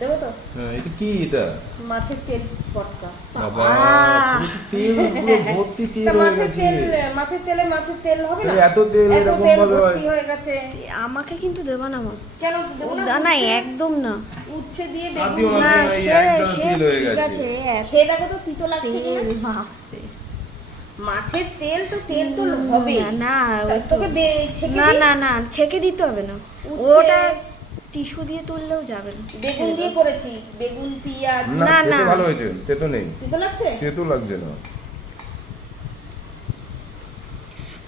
দেবো তো? হ্যাঁ, এটা কি এটা? মাছের তেল পটকা। বাবা, পুরো তেল, পুরো ভর্তি তেল হয়ে গেছে। মাছের তেল হবে না? এত তেল এত এরকম তেল ভাবে হয়? ভর্তি হয়ে গেছে। আমাকে কিন্তু দেবা না মা। কেন দেবো না? না একদম না। উচ্ছে দিয়ে আর বেগুন দিও না, না দিও না, এই সে একদম সে তেল হয়ে ঠিক গেছে। আছে। খেয়ে দেখো তো তিতো লাগছে কিনা। তেল বাপরে। মাছের তেল তো হবে না তোকে ছেঁকে না দিই? না না ছেঁকে দিতে হবে না, উচ্ছে, ওটা টিস্যু দিয়ে তুললেও যাবে না। বেগুন দিয়ে করেছি, বেগুন পেঁয়াজ। না, না, তেতো না। ভালো হয়েছে, তেতো নেই। তিতো লাগছে? তেতো লাগছে না।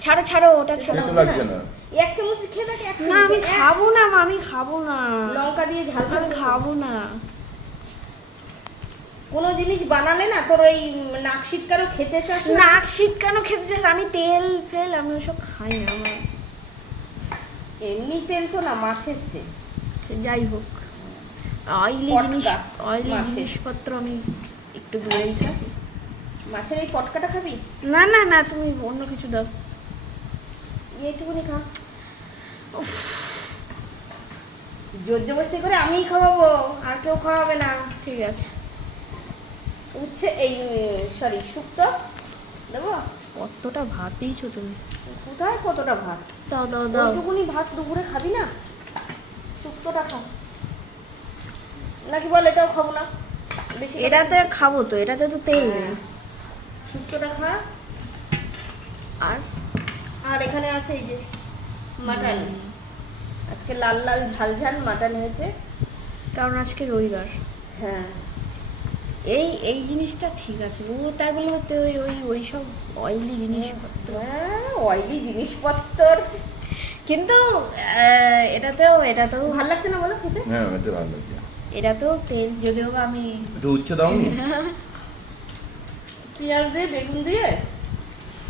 ছাড়ো ছাড়ো ওটা ছাড়ো। তেতো লাগছে না। এক চামচ খেয়ে দেখ, এক না আমি চামচ। খাবো না মা, আমি খাবো না। লঙ্কা দিয়ে ঝাল করে আমি খাবো না। কোনো জিনিস বানালে না তোর ওই নাক শিটকারও খেতে চাস না। নাক শীতকানো খেতে চাই, আমি তেল ফেল আমি ওসব খাই না আমার। এমনি তেল তো না, মাছের তেল। যাই হোক, অয়েলি পটকা, জিনিস, অয়েলি মাছের। জিনিসপত্র আমি একটু দূরেই থাকি। মাছের এই পটকাটা খাবি? না না না, তুমি অন্য কিছু দাও। এইটুকুনি খা। জোর জবরদস্তি করে আমিই খাওয়াবো, আর কেউ খাওয়াবে না। ঠিক আছে। উচ্ছে এই সরি শুক্তো দেবো? কতটা ভাত দিয়েছো তুমি? কোথায় কতটা ভাত? দাও দাও দাও। ওইটুকুনি ভাত দুপুরে খাবি না? শুক্তোটা খা। নাকি বল এটাও খাবো না? বেশি এটাতে খাবো তো, এটাতে তো তেল নেই। শুক্তোটা খা। আর আর এখানে আছে এই যে মাটন। আজকে লাল লাল ঝাল ঝাল মাটন হয়েছে। কারণ আজকে রবিবার। হ্যাঁ, এই এই জিনিসটা ঠিক আছে, ও তাই বলে হতে ওই ওই ওই সব অয়েলি জিনিসপত্র। অয়েলি জিনিসপত্র কিন্তু এটাতেও ভাল লাগছে না বলো খেতে? হ্যাঁ, এটা ভালো লাগছে। এটাতেও তেল, যদিও বা আমি একটু উচ্ছে দাওনি? পেঁয়াজ দিয়ে বেগুন দিয়ে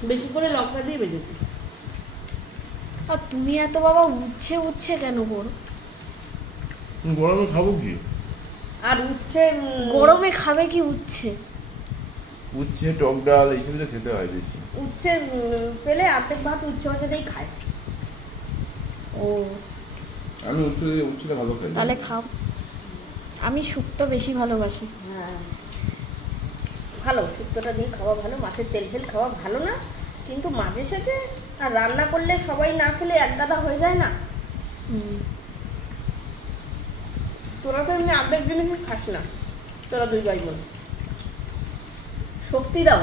বেশি করে লঙ্কা দিয়ে ভেজেছি। আর তুমি এত বাবা উচ্ছে উচ্ছে কেন করো? গরমে খাবো কি? আর উচ্ছে গরমে খাবে কি উচ্ছে? উচ্ছে, টক ডাল এইসব তো খেতে হয় বেশি। উচ্ছে পেলে অর্ধেক ভাত উচ্ছে ভাজাতেই খায়। ও আমি উচ্ছেটা ভালো খাই। তাহলে খাও। আমি শুক্তো বেশি ভালোবাসি। হ্যাঁ, ভালো শুক্তোটা দিয়ে খাওয়া ভালো। মাছের তেল ফেল খাওয়া ভালো না, কিন্তু মাঝে সাথে আর রান্না করলে সবাই না খেলে এক গাদা হয়ে যায় না। তোরা তো এমনি অর্ধেক জিনিস খাস না, তোরা দুই ভাই বোন। শক্তি দাও।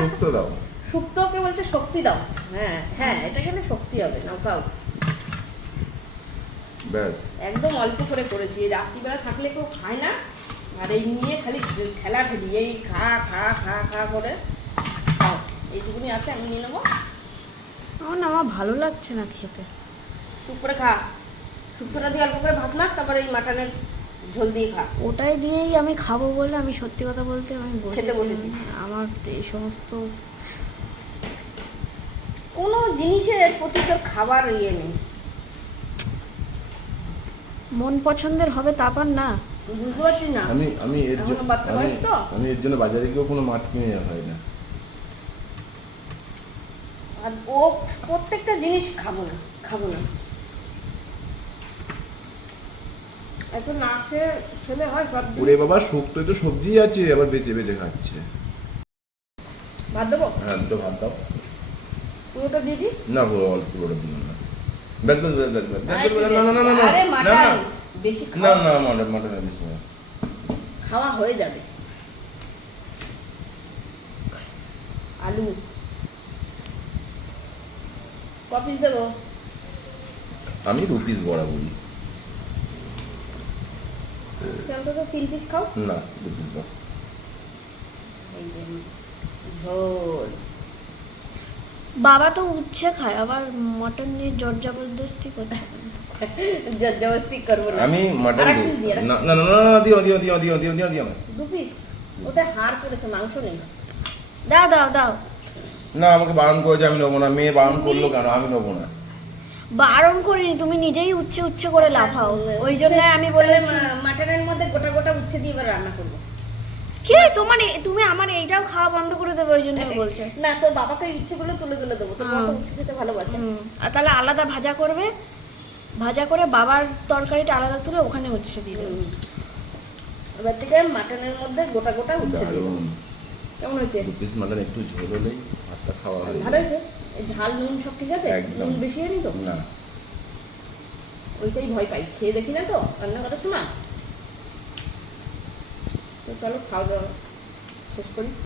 শুক্তো দাও। শুক্তোকে বলছে শক্তি দাও। হ্যাঁ হ্যাঁ, এটা খেলে শক্তি হবে না, খাও। ব্যাস। একদম অল্প করে করেছি, রাত্রিবেলা থাকলে কেউ খায় না। আর এই নিয়ে খালি ঠেলা ঠেলি, এই খা খা খা খা করে খাও। এইটুকুনি আছে, আমি নিয়ে নেবো। আমার ভালো লাগছে না খেতে। চুপ করে খা। শুক্তোটা দিয়ে অল্প করে ভাত মাখ, তারপরে এই মাটনের ঝোল দিয়ে খা। ওটাই দিয়েই আমি খাবো বলে আমি সত্যি কথা বলতে আমি খেতে বসেছি। বসেছিস? আমার এই সমস্ত কোনো জিনিসের প্রতি তোর খাবার ইয়ে নেই। মন পছন্দের হবে তারপর না। বুঝতে পারছিস না? আমি আমি এর এখনো জন্য বাচ্চা বয়স তো। আমি এর জন্য বাজারে গিয়েও কোনো মাছ কিনে নেওয়া হয় না। আর ও প্রত্যেকটা জিনিস খাবো না খাবো না, এত না খেয়ে খেলে হয় সব জিনিস। ওরে বাবা, শুক্তোয় তো সবজি আছে, আবার বেঁচে বেঁচে খাচ্ছে। ভাত দেবো? হ্যাঁ, দুটো ভাত দাও। পুরোটা দিয়ে দিই? না, পুরোটা দিন না। ব্যাস ব্যাস ব্যাস ব্যাস ব্যাস ব্যাস, ব্যাস, না না না না না আরে না মাটন বেশি না খাওয়া, না, মাটন বেশি না। খাওয়া হয়ে যাবে। আলু ক পিস দেবো? আমি 2 পিস বড়া বলি। অন্তত 3 পিস খাও। না, 2 পিস দাও। এই যে ঝোল। বাবা তো উচ্ছে খায়, আবার মটন নিয়ে জোর জবরদস্তি করছে। জবরদস্তি করবো না। আমি মাটন আরেক দিই piece দিয়ে রাখ। না না না না না, দিও দিও দিও দিও দিও দিও দিও না। 2 পিস? ওটা হাড় করেছে, মাংস নেই। দাও দাও দাও। না, আমাকে বারণ করেছে, আমি নেবো না। মেয়ে বারণ করলো কেন? আমি নেবো না। বারণ করিনি, তুমি নিজেই উচ্ছে উচ্ছে করে লাফাও, ওই জন্য আমি বলেছি। মাটনের মধ্যে গোটা গোটা উচ্ছে দিয়ে এবার রান্না করবো। কে তোমার তুমি আমার এইটাও খাওয়া বন্ধ করে দেবে ওই জন্য বলছে। না, তোর বাবাকে এই উচ্ছেগুলো তুলে তুলে দেবো, তোর বাবা তো উচ্ছে খেতে ভালোবাসে। আর তাহলে আলাদা ভাজা করবে, ভাজা করে বাবার তরকারিটা আলাদা তুলে ওখানে উচ্ছে দিয়ে দেবে। এবার থেকে মাটনের মধ্যে গোটা গোটা উচ্ছে দিয়ে দেবো। দারুণ। কেমন হয়েছে? 2 পিস মাটন একটু ঝোল হলেই ভাতটা খাওয়া হয়। ভালো হয়েছে? এই ঝাল নুন সব ঠিক আছে? একদম। নুন বেশি হয়নি তো? না, ওইটাই ভয় পাই, খেয়ে দেখি না তো রান্না করার সময়। তো চলো খাওয়া দাওয়া শেষ করি।